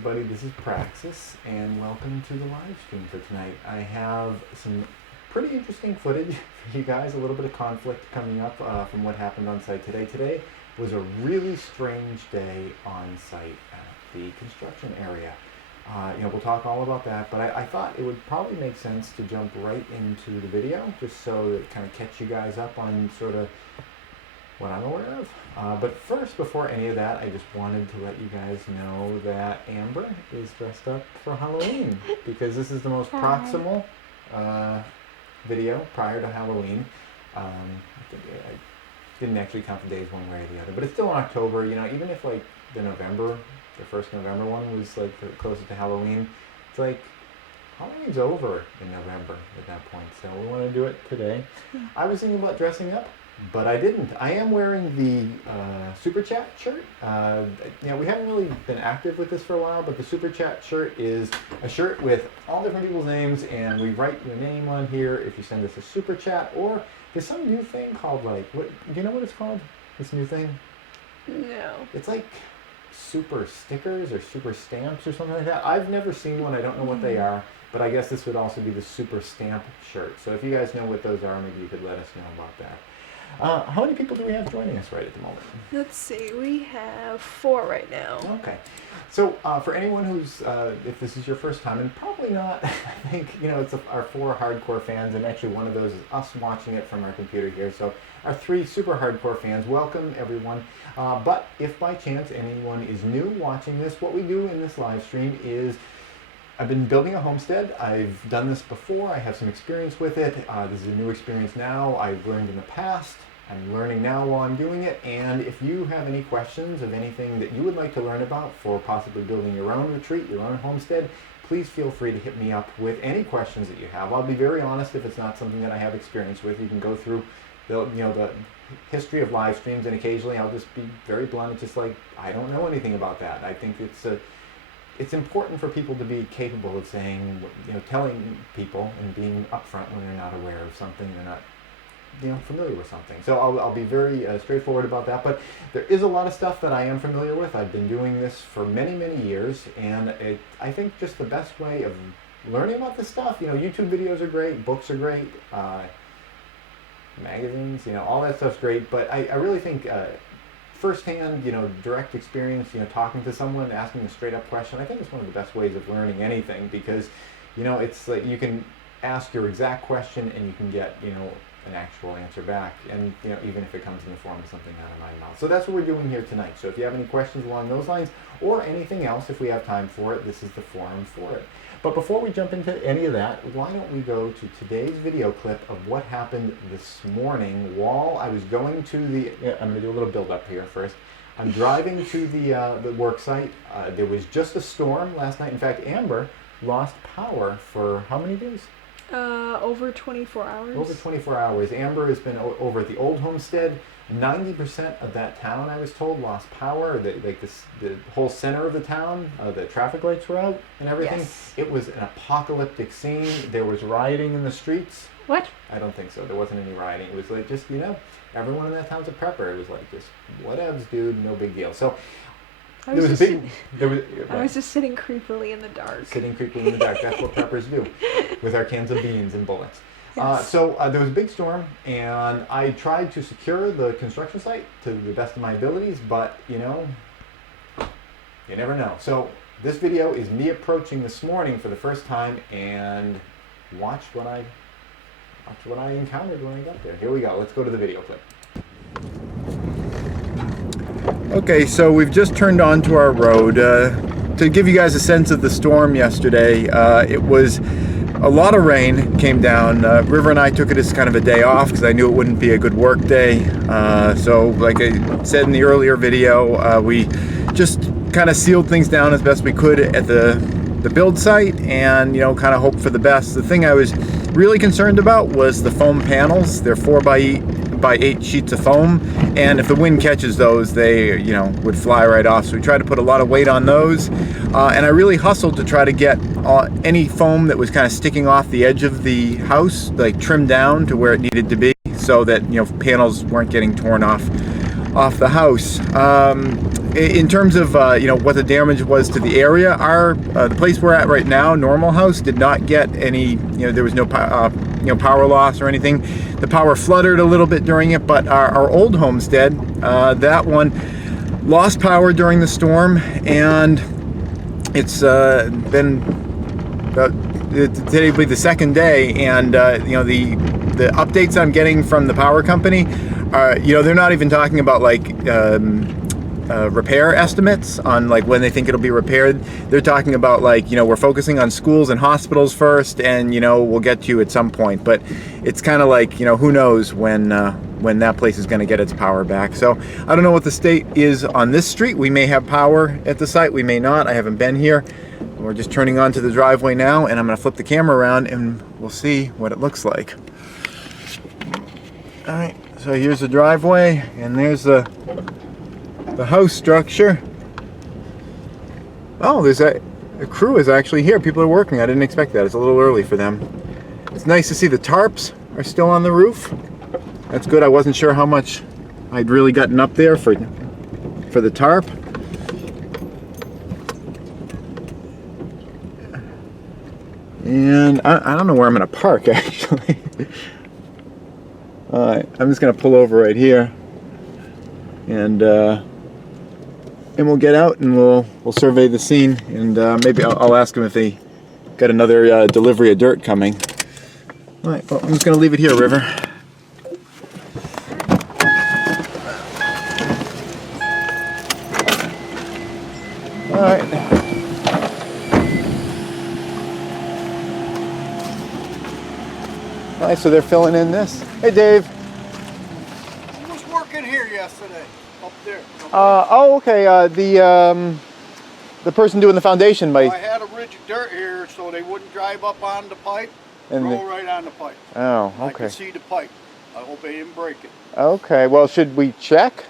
everybody, this is Praxis, and welcome to the live stream for tonight. I have some pretty interesting footage for you guys, a little bit of conflict coming up from what happened on site today. Today was a really strange day on site at the construction area. We'll talk all about that, but I thought it would probably make sense to jump right into the video, just so that kind of catch you guys up on sort of what I'm aware of. But first, before any of that, I just wanted to let you guys know that Amber is dressed up for Halloween, because this is the most proximal video prior to Halloween. I think I didn't actually count the days one way or the other, but it's still in October. You know, even if like the first November one was like the closest to Halloween, it's like Halloween's over in November at that point, so we want to do it today. I was thinking about dressing up, but I didn't. I am wearing the Super Chat shirt. We haven't really been active with this for a while, but the Super Chat shirt is a shirt with all different people's names, and we write your name on here if you send us a Super Chat, or there's some new thing called, like, what? Do you know what it's called? This new thing? No. It's like super stickers or super stamps or something like that. I've never seen one. I don't know what they are, but I guess this would also be the super stamp shirt. So if you guys know what those are, maybe you could let us know about that. How many people do we have joining us right at the moment? Let's see, we have 4 right now. Okay. So for anyone who's, if this is your first time, and probably not, I think, it's our 4 hardcore fans, and actually one of those is us watching it from our computer here. So our 3 super hardcore fans, welcome everyone. But if by chance anyone is new watching this, what we do in this live stream is, I've been building a homestead. I've done this before. I have some experience with it. This is a new experience now. I've learned in the past. I'm learning now while I'm doing it. And if you have any questions of anything that you would like to learn about for possibly building your own retreat, your own homestead, please feel free to hit me up with any questions that you have. I'll be very honest if it's not something that I have experience with. You can go through the history of live streams, and occasionally I'll just be very blunt. It's just like, I don't know anything about that. I think it's important for people to be capable of saying, telling people and being upfront when they're not aware of something, they're not, familiar with something. So I'll be very straightforward about that. But there is a lot of stuff that I am familiar with. I've been doing this for many, many years, and I think just the best way of learning about this stuff, YouTube videos are great, books are great, magazines, all that stuff's great. But I really think firsthand, direct experience, talking to someone, asking a straight up question, I think it's one of the best ways of learning anything, because, it's like you can ask your exact question and you can get, an actual answer back, and, even if it comes in the form of something out of my mouth. So that's what we're doing here tonight. So if you have any questions along those lines, or anything else, if we have time for it, this is the forum for it. But before we jump into any of that, why don't we go to today's video clip of what happened this morning while I was going to I'm going to do a little build up here first. I'm driving to the work site. There was just a storm last night. In fact, Amber lost power for how many days? Over 24 hours. Over 24 hours. Amber has been over at the old homestead. 90% of that town, I was told, lost power. The whole center of the town, the traffic lights were out and everything. Yes. It was an apocalyptic scene. There was rioting in the streets. What? I don't think so. There wasn't any rioting. It was like just, everyone in that town's a prepper. It was like just, whatevs, dude, no big deal. So I was just sitting creepily in the dark. Sitting creepily in the dark. That's what preppers do with our cans of beans and bullets. Yes. So there was a big storm, and I tried to secure the construction site to the best of my abilities, but, you never know. So this video is me approaching this morning for the first time, and watch what I encountered when I got there. Here we go. Let's go to the video clip. Okay, so we've just turned onto our road. To give you guys a sense of the storm yesterday, it was a lot of rain came down. River and I took it as kind of a day off because I knew it wouldn't be a good work day. So like I said in the earlier video, we just kind of sealed things down as best we could at the build site, and kind of hoped for the best. The thing I was really concerned about was the foam panels. They're 4x8 sheets of foam, and if the wind catches those, they would fly right off. So we tried to put a lot of weight on those, and I really hustled to try to get any foam that was kind of sticking off the edge of the house, like trimmed down to where it needed to be, so that panels weren't getting torn off the house. in terms of you know, what the damage was to the area, the place we're at right now, Normal House, did not get any, you know, there was no you know, power loss or anything. The power fluttered a little bit during it, but our old Homestead, that one lost power during the storm, and it's been today will be the second day, and you know, the updates I'm getting from the power company, you know, they're not even talking about like repair estimates on like when they think it'll be repaired. They're talking about like, you know, we're focusing on schools and hospitals first, and you know, we'll get to you at some point. But it's kind of like, you know, who knows when that place is going to get its power back. So I don't know what the state is on this street. We may have power at the site, we may not. I haven't been here. We're just turning onto the driveway now, and I'm going to flip the camera around and we'll see what it looks like. All right, so here's the driveway, and there's the house structure. Oh, there's a crew is actually here. People are working. I didn't expect that. It's a little early for them. It's nice to see the tarps are still on the roof. That's good. I wasn't sure how much I'd really gotten up there for the tarp. And I don't know where I'm going to park, actually. All right, I'm just going to pull over right here, and we'll get out and we'll survey the scene, and maybe I'll ask them if they got another delivery of dirt coming. All right, well, I'm just going to leave it here, River. All right. All right, so they're filling in this. Hey, Dave. Who was working here yesterday? Up there. Oh, okay. The person doing the foundation might. I had a ridge of dirt here so they wouldn't drive up on the pipe. And roll right on the pipe. Oh, okay. I can see the pipe. I hope they didn't break it. Okay. Well, should we check?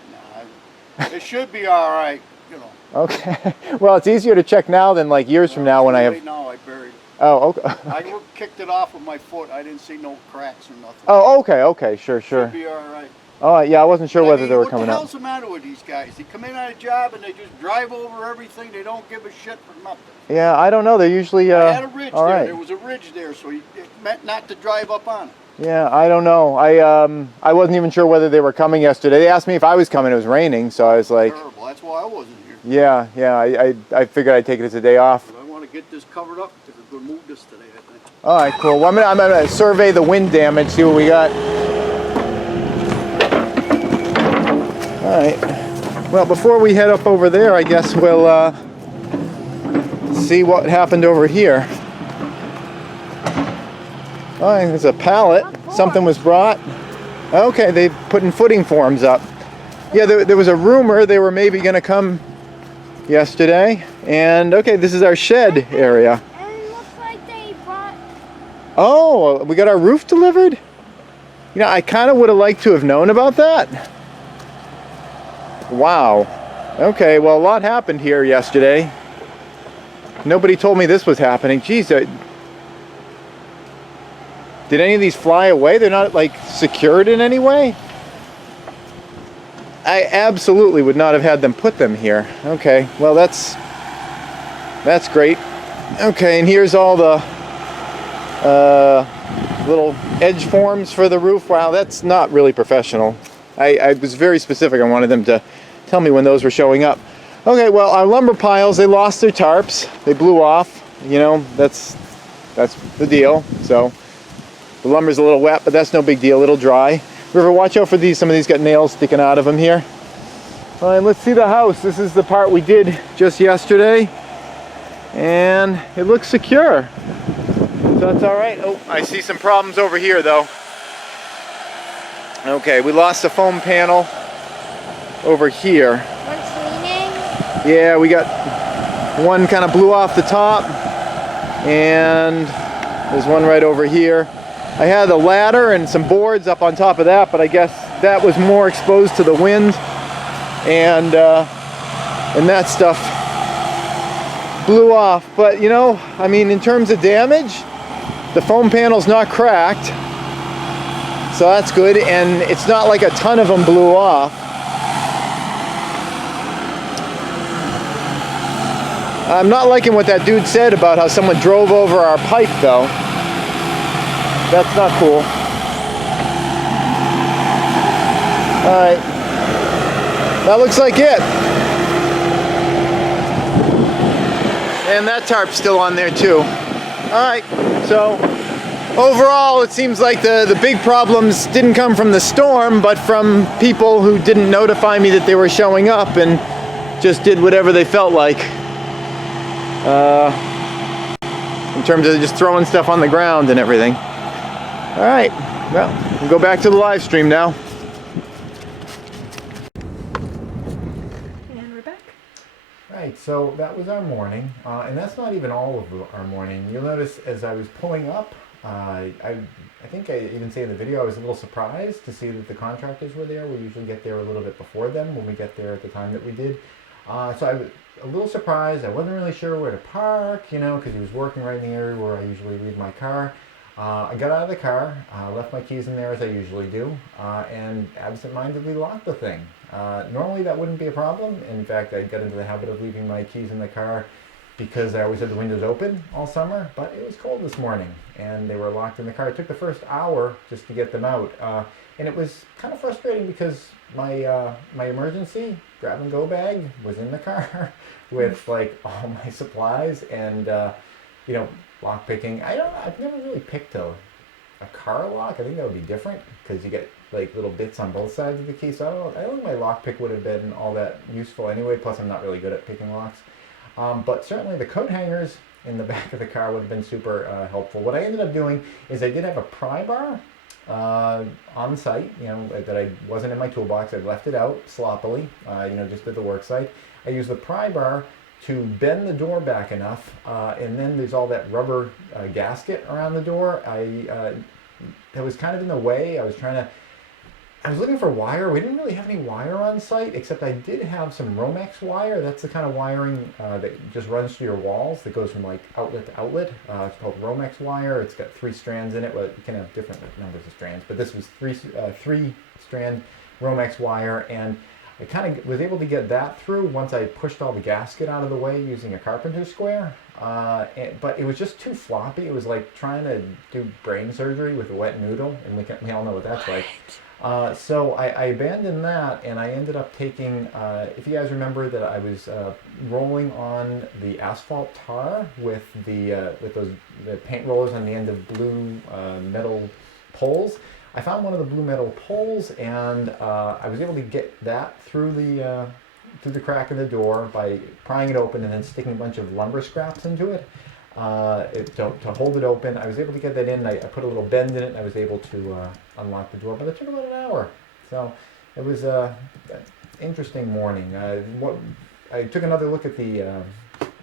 Nah, it should be all right, you know. Okay. Well, it's easier to check now than like years from now when I have. No, I buried it. Oh, okay. I kicked it off with my foot. I didn't see no cracks or nothing. Oh, okay, okay, sure. Should be all right. Oh, yeah, I wasn't sure whether they were coming What the up. hell's the matter with these guys? They come in on a job and they just drive over everything. They don't give a shit for nothing. Yeah, I don't know. They're usually. I had a ridge there. Right. There was a ridge there, so it meant not to drive up on it. Yeah, I don't know. I wasn't even sure whether they were coming yesterday. They asked me if I was coming. It was raining, so I was like. Terrible. That's why I wasn't here. Yeah. I figured I'd take it as a day off. But I want to get this covered up because we're going to move this today, I think. All right, cool. Well, I'm gonna survey the wind damage, see what we got. All right. Well, before we head up over there, I guess we'll see what happened over here. Oh, there's a pallet. Something was brought. Okay, they putting footing forms up. Yeah, there was a rumor they were maybe going to come yesterday. And okay, this is our shed area. And it looks like they brought... Oh, we got our roof delivered? You know, I kind of would have liked to have known about that. Wow. Okay, well, a lot happened here yesterday. Nobody told me this was happening. Geez, did any of these fly away? They're not, like, secured in any way? I absolutely would not have had them put them here. Okay, well, that's great. Okay, and here's all the little edge forms for the roof. Wow, that's not really professional. I was very specific. I wanted them to tell me when those were showing up. Okay, well, our lumber piles, they lost their tarps. They blew off. You know, that's the deal. So the lumber's a little wet, but that's no big deal. It'll dry. River, watch out for these. Some of these got nails sticking out of them here. All right, let's see the house. This is the part we did just yesterday. And it looks secure. So that's all right. Oh, I see some problems over here, though. Okay, we lost the foam panel over here. One's leaning. Yeah, we got one kind of blew off the top, and there's one right over here. I had a ladder and some boards up on top of that, but I guess that was more exposed to the wind, and that stuff blew off. But you know, I mean, in terms of damage, the foam panel's not cracked, so that's good, and it's not like a ton of them blew off. I'm not liking what that dude said about how someone drove over our pipe, though. That's not cool. Alright. That looks like it. And that tarp's still on there, too. Alright, so overall, it seems like the big problems didn't come from the storm, but from people who didn't notify me that they were showing up and just did whatever they felt like. In terms of just throwing stuff on the ground and everything. Alright, well, we'll go back to the live stream now. And we're back. Right, so that was our morning, and that's not even all of our morning. You'll notice as I was pulling up, I think I even say in the video, I was a little surprised to see that the contractors were there. We usually get there a little bit before them when we get there at the time that we did. So I was a little surprised. I wasn't really sure where to park, you know, because he was working right in the area where I usually leave my car. I got out of the car, left my keys in there as I usually do, and absentmindedly locked the thing. Normally that wouldn't be a problem. In fact, I got into the habit of leaving my keys in the car because I always had the windows open all summer, but it was cold this morning and they were locked in the car. It took the first hour just to get them out, and it was kind of frustrating because my emergency grab-and-go bag was in the car with like all my supplies and you know, lock picking. I've never really picked a car lock. I think that would be different because you get like little bits on both sides of the key. So I don't think my lock pick would have been all that useful anyway. Plus, I'm not really good at picking locks. But certainly the coat hangers in the back of the car would have been super helpful. What I ended up doing is I did have a pry bar on site, you know, that I wasn't in my toolbox. I left it out sloppily, you know, just at the work site. I used the pry bar to bend the door back enough, and then there's all that rubber gasket around the door. That was kind of in the way. I was looking for wire. We didn't really have any wire on site, except I did have some Romex wire. That's the kind of wiring that just runs through your walls, that goes from like outlet to outlet. It's called Romex wire. It's got 3 strands in it. Well, you can have different numbers of strands, but this was 3-strand Romex wire, and I kind of was able to get that through once I pushed all the gasket out of the way using a carpenter square. But it was just too floppy. It was like trying to do brain surgery with a wet noodle, and we all know what that's like. So I abandoned that, and I ended up taking, if you guys remember that I was rolling on the asphalt tar with the paint rollers on the end of blue metal poles. I found one of the blue metal poles, and I was able to get that through the crack in the door by prying it open and then sticking a bunch of lumber scraps into it. To hold it open. I was able to get that in. I put a little bend in it, and I was able to unlock the door, but it took about an hour. So it was an interesting morning. I took another look at the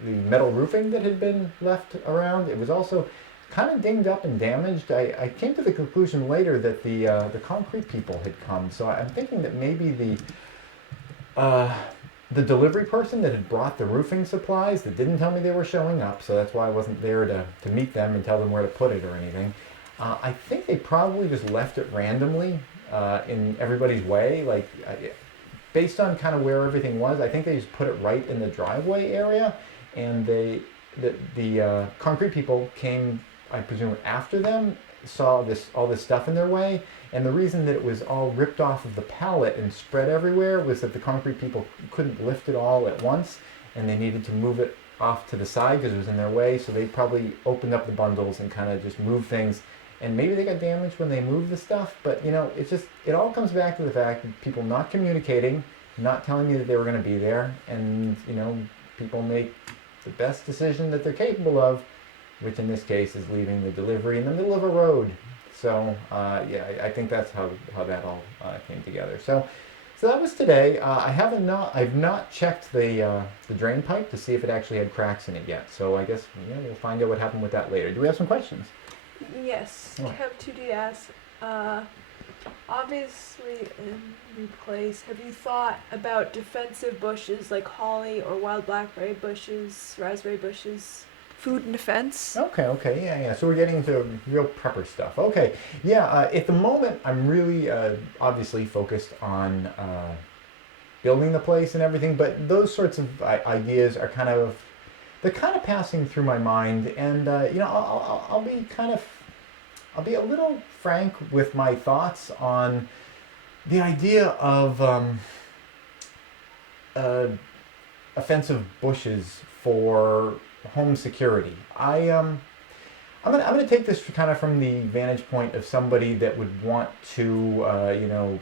metal roofing that had been left around. It was also kind of dinged up and damaged. I came to the conclusion later that the concrete people had come. So I'm thinking that maybe the delivery person that had brought the roofing supplies that didn't tell me they were showing up, so that's why I wasn't there to meet them and tell them where to put it or anything. I think they probably just left it randomly in everybody's way. Like, based on kind of where everything was, I think they just put it right in the driveway area, and the concrete people came, I presume, after them, saw all this stuff in their way, and the reason that it was all ripped off of the pallet and spread everywhere was that the concrete people couldn't lift it all at once, and they needed to move it off to the side because it was in their way, so they probably opened up the bundles and kind of just moved things, and maybe they got damaged when they moved the stuff, but you know, it all comes back to the fact of people not communicating, not telling me that they were going to be there, and you know, people make the best decision that they're capable of, which in this case is leaving the delivery in the middle of a road. So yeah, I think that's how that all came together. So that was today. I've not checked the drain pipe to see if it actually had cracks in it yet. So I guess we'll find out what happened with that later. Do we have some questions? Yes. Oh. Kev2D asks, obviously in new place, have you thought about defensive bushes like holly or wild blackberry bushes, raspberry bushes? Food and defense. Okay, yeah. So we're getting into real prepper stuff. Okay, yeah. At the moment, I'm really obviously focused on building the place and everything. But those sorts of ideas are kind of they're kind of passing through my mind, and I'll be I'll be a little frank with my thoughts on the idea of offensive bushes for home security. I'm gonna take this kind of from the vantage point of somebody that would want to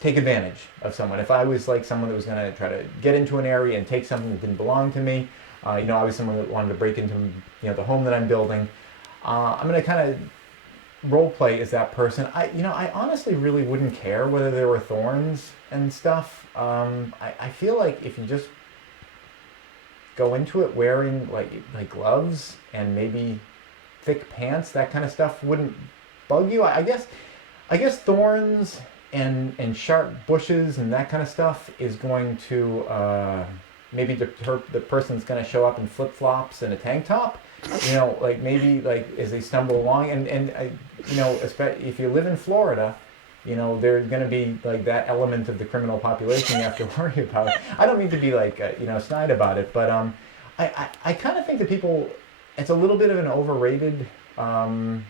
take advantage of someone. If I was like someone that was gonna try to get into an area and take something that didn't belong to me, I was someone that wanted to break into the home that I'm building. I'm gonna kind of role play as that person. I honestly really wouldn't care whether there were thorns and stuff. I feel like if you just go into it wearing like gloves and maybe thick pants, that kind of stuff wouldn't bug you. I guess thorns and sharp bushes and that kind of stuff is going to maybe deter the person that's going to show up in flip-flops and a tank top. Maybe as they stumble along, and especially if you live in Florida, there's going to be like that element of the criminal population you have to worry about. I don't mean to be snide about it, but I kind of think that people, it's a little bit of an overrated kind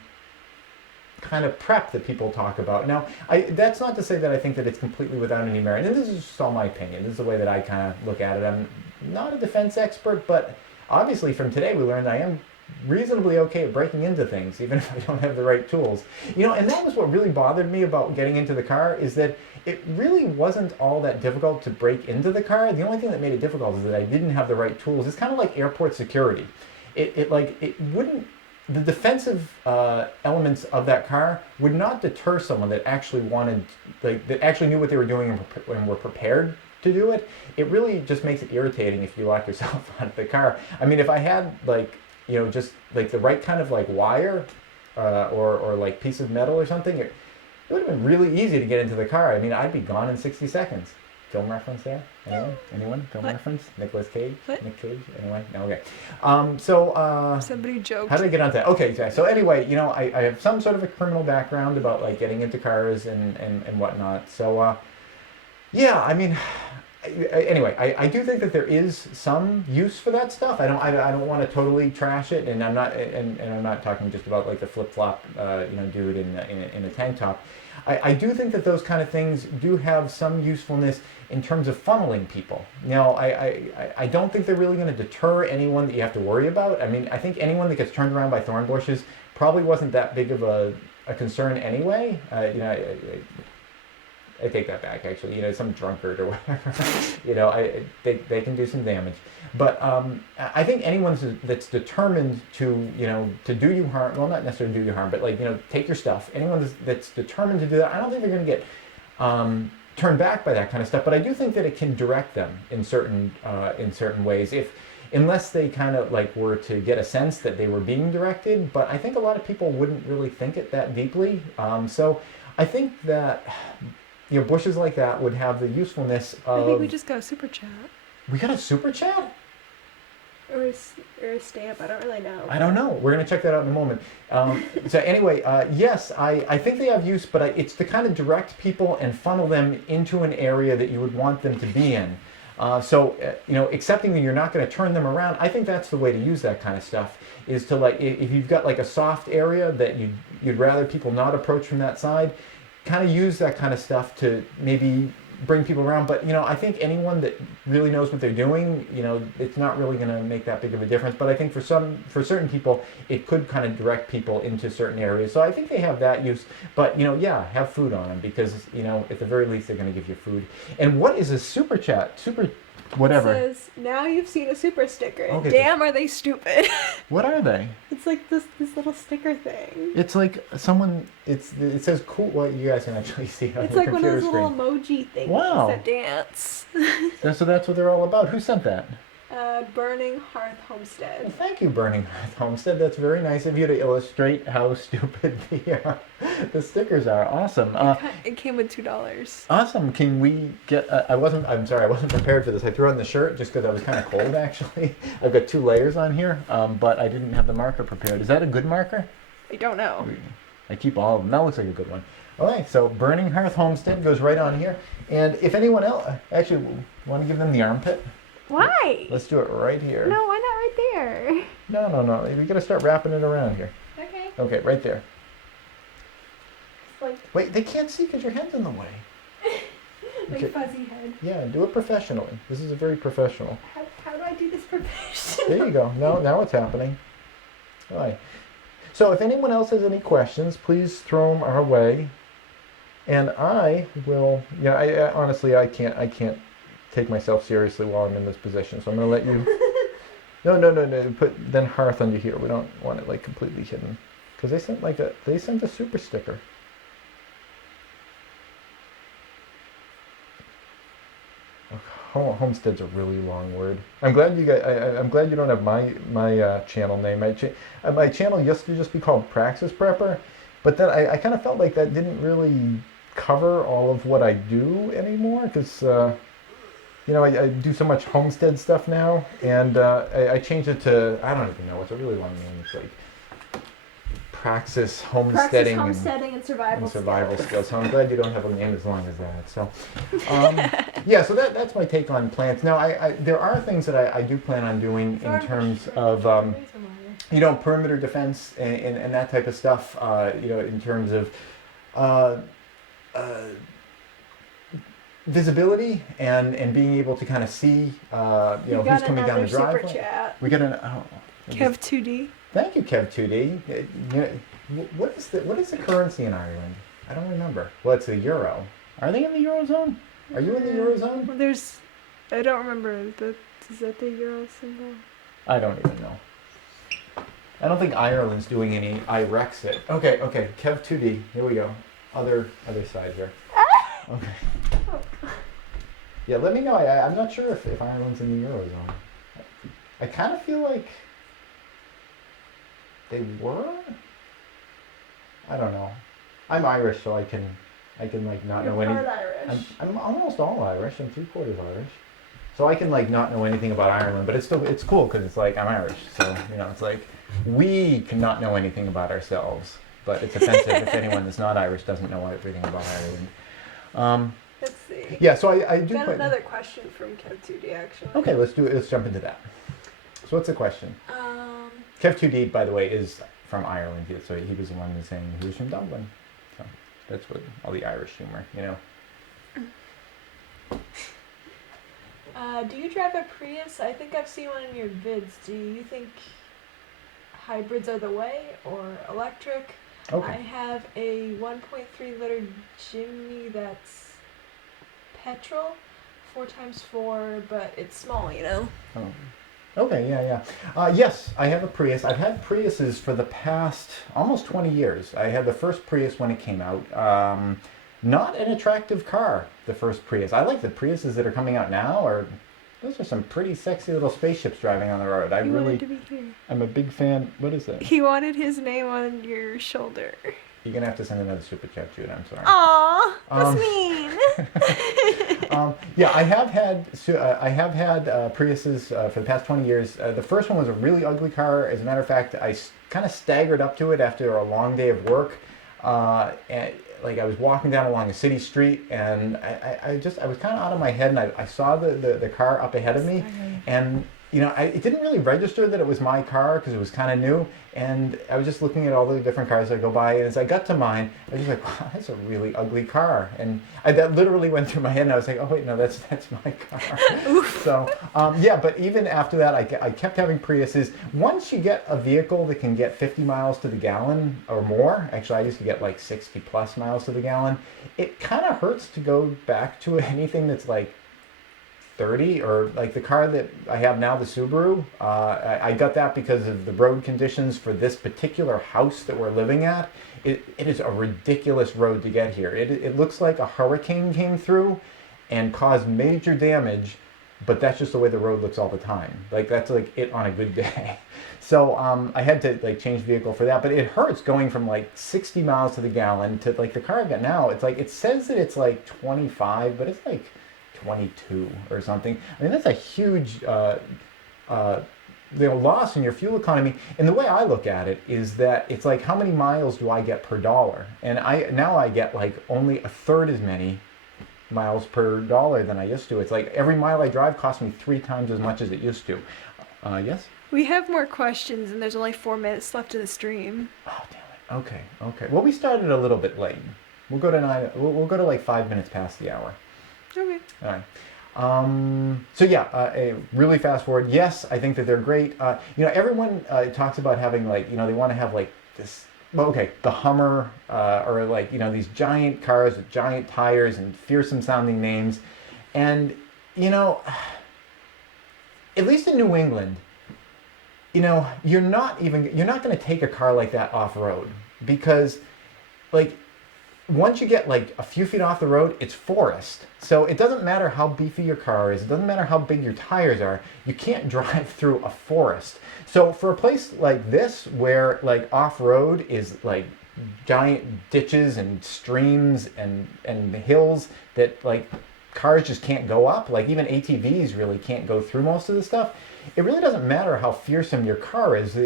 of prep that people talk about. Now, that's not to say that I think that it's completely without any merit, and this is just all my opinion. This is the way that I kind of look at it. I'm not a defense expert, but obviously from today we learned I am reasonably okay at breaking into things, even if I don't have the right tools. And that was what really bothered me about getting into the car, is that it really wasn't all that difficult to break into the car. The only thing that made it difficult is that I didn't have the right tools. It's kind of like airport security. The defensive elements of that car would not deter someone that actually that actually knew what they were doing and were prepared to do it. It really just makes it irritating if you lock yourself out of the car. I mean, if I had just the right kind of wire or piece of metal or something, it would have been really easy to get into the car. I mean, I'd be gone in 60 seconds. Film reference there? Anyone? Film what? Reference? Nicolas Cage? What? Nick Cage? Anyway? No, okay. Somebody joked. How did I get onto that? Okay, so anyway, I have some sort of a criminal background about getting into cars and whatnot. So, I mean, anyway, I do think that there is some use for that stuff. I don't want to totally trash it, and I'm not I'm not talking just about the flip flop dude in a tank top. I do think that those kind of things do have some usefulness in terms of funneling people. Now, I don't think they're really going to deter anyone that you have to worry about. I mean, I think anyone that gets turned around by thorn bushes probably wasn't that big of a concern anyway. I take that back, actually. Some drunkard or whatever, they can do some damage. But I think anyone that's determined to do you harm, well, not necessarily do you harm, but take your stuff. Anyone that's determined to do that, I don't think they're going to get turned back by that kind of stuff. But I do think that it can direct them in certain ways, unless they kind of were to get a sense that they were being directed. But I think a lot of people wouldn't really think it that deeply. So I think that bushes like that would have the usefulness of... I think we just got a super chat. We got a super chat? Or a stamp, I don't really know. I don't know. We're going to check that out in a moment. So anyway, yes, I think they have use, but it's to kind of direct people and funnel them into an area that you would want them to be in. Accepting that you're not going to turn them around, I think that's the way to use that kind of stuff, is to if you've got a soft area that you'd rather people not approach from that side, kind of use that kind of stuff to maybe bring people around. But I think anyone that really knows what they're doing, it's not really going to make that big of a difference. But I think for certain people, it could kind of direct people into certain areas. So I think they have that use. But have food on them, because at the very least they're going to give you food. And what is a super chat? Whatever. It says, now you've seen a super sticker. Okay, Damn, are they stupid. What are they? It's like this little sticker thing. It's like someone. It says cool. Well, you guys can actually see on It's the like one of computer those screen. little emoji things Wow. that dance. So that's what they're all about. Who sent that? Burning Hearth Homestead. Well, thank you, Burning Hearth Homestead. That's very nice of you to illustrate how stupid the stickers are. Awesome. It came with $2. Awesome. Can we get? I'm sorry, I wasn't prepared for this. I threw on the shirt just because I was kind of cold. Actually, I've got 2 layers on here, but I didn't have the marker prepared. Is that a good marker? I don't know. I keep all of them. That looks like a good one. Okay, so Burning Hearth Homestead goes right on here. And if anyone else, actually, want to give them the armpit? Why? Let's do it right here. No, why not right here. No. You gotta start wrapping it around here. Okay. Okay, right there. It's like Wait, they can't see because your head's in the way. Okay. fuzzy head. Yeah, do it professionally. This is a very professional. How do I do this professionally? There you go. Now it's happening. All right. So if anyone else has any questions, please throw them our way. And I will. Yeah, I honestly I can't take myself seriously while I'm in this position. So I'm going to let you. No. Put then hearth under here. We don't want it like completely hidden because they sent a super sticker. Homestead's a really long word. I'm glad you guys. I'm glad you don't have my channel name. My channel used to just be called Praxis Prepper, but then I kind of felt like that didn't really cover all of what I do anymore because I do so much homestead stuff now, and I changed it to I don't even know. It's a really long name. It's like Praxis Homesteading. And survival skills. So I'm glad you don't have a name as long as that. So, yeah. So that's my take on plants. Now, there are things that I do plan on doing in terms of perimeter defense and that type of stuff. In terms of visibility and being able to kind of see who's coming down the driveway. Super chat. We got an Kev2D. Thank you, Kev2D. What is the currency in Ireland? I don't remember. Well, it's the euro. Are they in the eurozone? Are you in the eurozone? Well, I don't remember. Is that the euro symbol? I don't even know. I don't think Ireland's doing any Irexit. Okay. Kev2D. Here we go. Other side here. Okay. Yeah, let me know. I'm not sure if Ireland's in the eurozone. I kind of feel like they were? I don't know. I'm Irish, so I can like not know any. Irish. I'm almost all Irish. I'm 3/4 Irish, so I can like not know anything about Ireland. But it's cool because it's like I'm Irish, so it's like we cannot know anything about ourselves. But it's offensive if anyone that's not Irish doesn't know everything about Ireland. Let's see. Yeah, so I do. Got another question from Kev2D actually. Okay, let's jump into that. So what's the question? Kev2D, by the way, is from Ireland, so he was the one who's saying he was from Dublin. So that's what all the Irish humor, Do you drive a Prius? I think I've seen one in your vids. Do you think hybrids are the way or electric? Okay. I have a 1.3 liter Jimny that's petrol, 4x4, but it's small, Oh. Okay, yeah. Yes, I have a Prius. I've had Priuses for the past almost 20 years. I had the first Prius when it came out. Not an attractive car, the first Prius. I like the Priuses that are coming out now. Those are some pretty sexy little spaceships driving on the road. Wanted to be here. I'm a big fan. What is that? He wanted his name on your shoulder. You're going to have to send another super chat, Jude. I'm sorry. Aw, that's mean. Yeah, I have had Priuses for the past 20 years. The first one was a really ugly car. As a matter of fact, I kind of staggered up to it after a long day of work. And I was walking down along a city street, and I was kind of out of my head, and I saw the car up ahead of me, and it didn't really register that it was my car because it was kind of new, and I was just looking at all the different cars that go by, and as I got to mine, I was just like, wow, that's a really ugly car, and that literally went through my head, and I was like, oh wait, no, that's my car. So yeah, but even after that, I kept having Priuses. Once you get a vehicle that can get 50 miles to the gallon or more, actually I used to get like 60 plus miles to the gallon, it kind of hurts to go back to anything that's like 30, or like the car that I have now, the Subaru. I got that because of the road conditions for this particular house that we're living at. It is a ridiculous road to get here. It looks like a hurricane came through and caused major damage, but that's just the way the road looks all the time. Like that's like it on a good day. So I had to like change vehicle for that, but it hurts going from like 60 miles to the gallon to like the car I've got now. It's like, it says that it's like 25, but it's like 22 or something. I mean, that's a huge loss in your fuel economy. And the way I look at it is that it's like, how many miles do I get per dollar? And now I get like only a third as many miles per dollar than I used to. It's like every mile I drive costs me 3 times as much as it used to. Yes? We have more questions, and there's only 4 minutes left of the stream. Oh, damn it. Okay. Well, we started a little bit late. We'll go to 9. We'll go to like 5 minutes past the hour. Okay. All right. So yeah, really fast forward. Yes, I think that they're great. Everyone talks about having like, they want to have like this. Well, okay, the Hummer, or like, these giant cars with giant tires and fearsome sounding names. And, at least in New England, you're not going to take a car like that off road because, like, once you get like a few feet off the road, it's forest. So it doesn't matter how beefy your car is. It doesn't matter how big your tires are. You can't drive through a forest. So for a place like this, where like off-road is like giant ditches and streams and hills that like cars just can't go up, like even ATVs really can't go through most of the stuff. It really doesn't matter how fearsome your car is.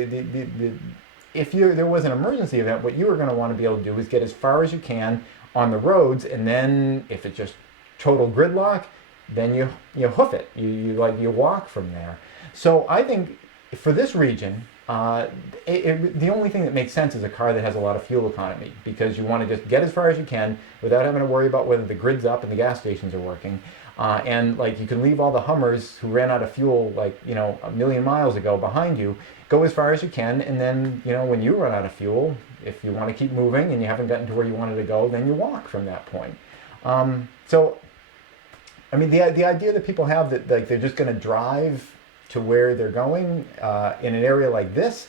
If there was an emergency event, what you were going to want to be able to do is get as far as you can on the roads, and then if it's just total gridlock, then you hoof it. You walk from there. So I think for this region, the only thing that makes sense is a car that has a lot of fuel economy, because you want to just get as far as you can without having to worry about whether the grid's up and the gas stations are working. And like you can leave all the Hummers who ran out of fuel like a million miles ago behind you. Go as far as you can, and then when you run out of fuel, if you want to keep moving and you haven't gotten to where you wanted to go, then you walk from that point. So, I mean, the idea that people have that like they're just going to drive to where they're going in an area like this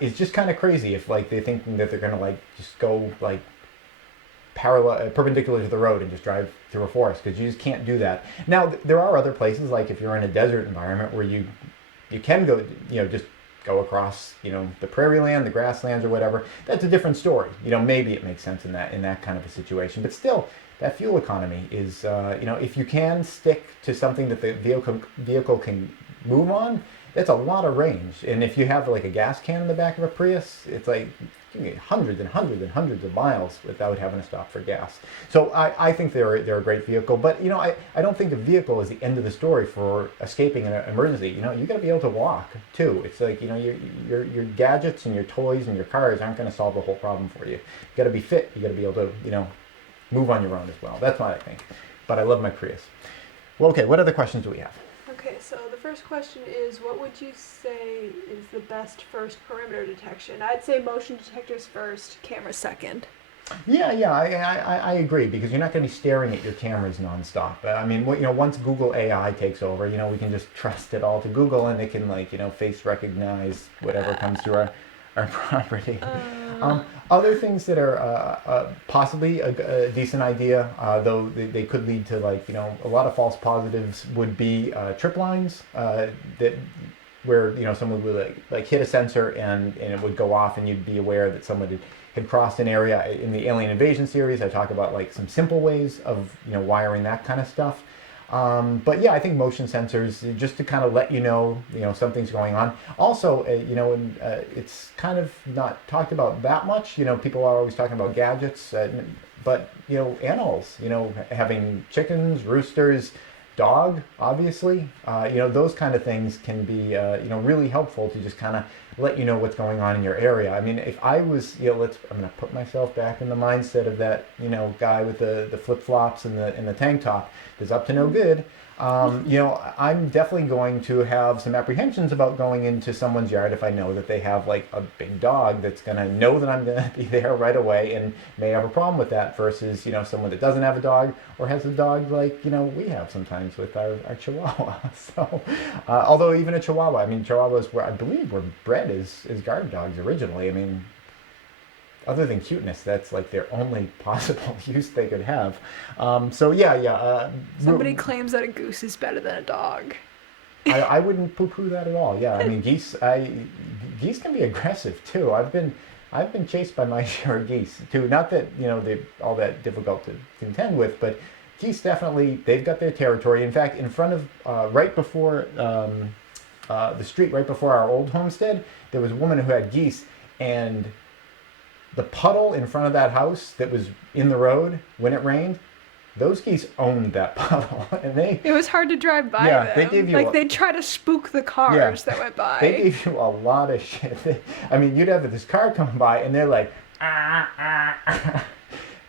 is just kind of crazy. If like they're thinking that they're going to like just go like perpendicular to the road and just drive through a forest, because you just can't do that. Now there are other places, like if you're in a desert environment, where you can go, just go across, the prairie land, the grasslands, or whatever. That's a different story. Maybe it makes sense in that kind of a situation. But still, that fuel economy is, if you can stick to something that the vehicle can move on, that's a lot of range. And if you have like a gas can in the back of a Prius, it's like you can get hundreds and hundreds and hundreds of miles without having to stop for gas. So I think they're a great vehicle. But I don't think the vehicle is the end of the story for escaping an emergency. You got to be able to walk too. It's like your gadgets and your toys and your cars aren't going to solve the whole problem for you. You got to be fit. You got to be able to move on your own as well. That's what I think. But I love my Prius. Well, okay. What other questions do we have? Okay, so the first question is, what would you say is the best first perimeter detection? I'd say motion detectors first, cameras second. Yeah, I agree, because you're not going to be staring at your cameras nonstop. I mean, once Google AI takes over, we can just trust it all to Google, and it can face recognize whatever comes through our property. Other things that are possibly a decent idea, though they could lead to a lot of false positives, would be trip lines that where someone would hit a sensor and it would go off, and you'd be aware that someone had crossed an area. In the Alien Invasion series, I talk about some simple ways of wiring that kind of stuff. But yeah, I think motion sensors, just to kind of let something's going on. Also, it's kind of not talked about that much. People are always talking about gadgets, but animals. Having chickens, roosters, dog, obviously. Those kind of things can be really helpful to just kind of let you know what's going on in your area. I mean, if I was, I'm going to put myself back in the mindset of that, guy with the flip-flops and the tank top that's up to no good. I'm definitely going to have some apprehensions about going into someone's yard if I know that they have a big dog that's going to know that I'm going to be there right away and may have a problem with that, versus, someone that doesn't have a dog or has a dog we have sometimes with our Chihuahua. So, although even a Chihuahua, I mean, Chihuahuas I believe were bred as guard dogs originally. I mean, other than cuteness, that's their only possible use they could have. Somebody claims that a goose is better than a dog. I wouldn't poo-poo that at all. Yeah, I mean, geese can be aggressive too. I've been chased by my share of geese too. Not that they're all that difficult to contend with, but geese definitely, they've got their territory. In fact, in front of right before the street right before our old homestead, there was a woman who had geese, and the puddle in front of that house that was in the road when it rained, Those geese owned that puddle, and It was hard to drive by Yeah, them. they gave you like a- they'd try to spook the cars that went by. they gave you a lot of shit. I mean, you'd have this car come by, and they're like,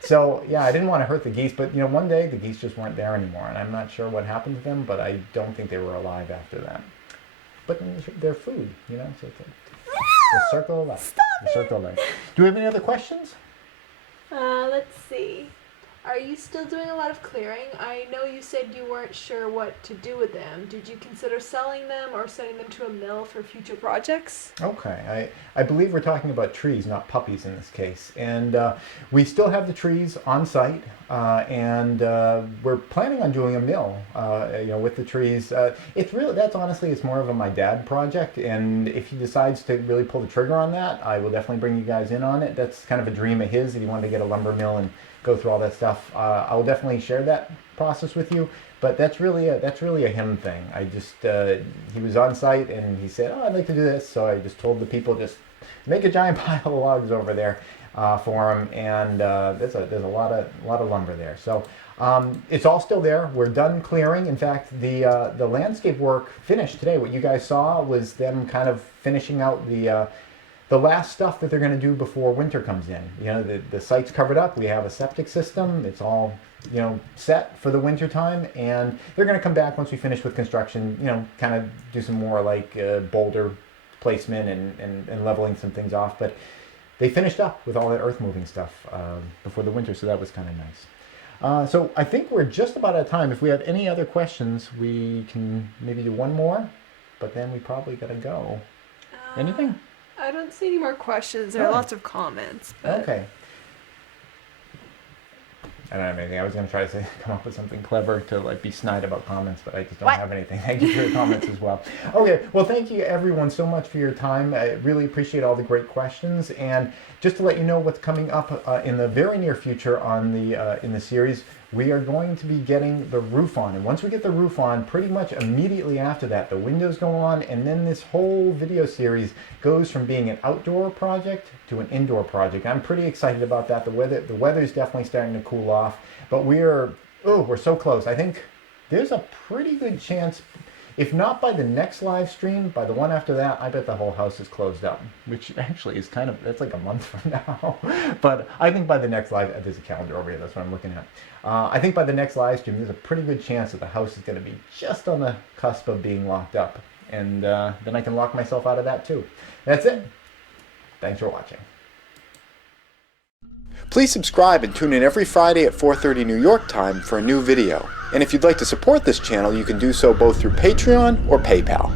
So, yeah, I didn't want to hurt the geese, but, one day the geese just weren't there anymore, and I'm not sure what happened to them, but I don't think they were alive after that. But they're food, so it's like the circle of life. The circle of life. Do we have any other questions? Let's see. Are you still doing a lot of clearing? I know you said you weren't sure what to do with them. Did you consider selling them or sending them to a mill for future projects? Okay, I believe we're talking about trees, not puppies in this case. And we still have the trees on site, and we're planning on doing a mill, with the trees. That's honestly, it's more of a my dad project, and if he decides to really pull the trigger on that, I will definitely bring you guys in on it. That's kind of a dream of his, that he wanted to get a lumber mill and go through all that stuff. I will definitely share that process with you, but that's really a him thing. I just he was on site and he said, "Oh, I'd like to do this," so I just told the people, just make a giant pile of logs over there for him, and there's a lot of lumber there. So it's all still there. We're done clearing. In fact, the landscape work finished today. What you guys saw was them kind of finishing out the last stuff that they're going to do before winter comes in. The site's covered up. We have a septic system. It's all, set for the winter time. And they're going to come back once we finish with construction, kind of do some more like boulder placement and leveling some things off. But they finished up with all that earth moving stuff before the winter. So that was kind of nice. So I think we're just about out of time. If we have any other questions, we can maybe do one more, but then we probably got to go. Anything? I don't see any more questions. There are Oh. lots of comments. But Okay. I don't have anything. I was going to try to come up with something clever to be snide about comments, but I just don't have anything. Thank you for your comments as well. Okay, well, thank you everyone so much for your time. I really appreciate all the great questions. And just to let you know what's coming up in the very near future on in the series, we are going to be getting the roof on. And once we get the roof on, pretty much immediately after that, the windows go on, and then this whole video series goes from being an outdoor project to an indoor project. I'm pretty excited about that. The weather's definitely starting to cool off, but we're so close. I think there's a pretty good chance, if not by the next live stream, by the one after that, I bet the whole house is closed up, which actually is that's like a month from now. But I think by the next live, there's a calendar over here, that's what I'm looking at. I think by the next live stream, there's a pretty good chance that the house is going to be just on the cusp of being locked up. And then I can lock myself out of that too. That's it. Thanks for watching. Please subscribe and tune in every Friday at 4:30 New York time for a new video. And if you'd like to support this channel, you can do so both through Patreon or PayPal.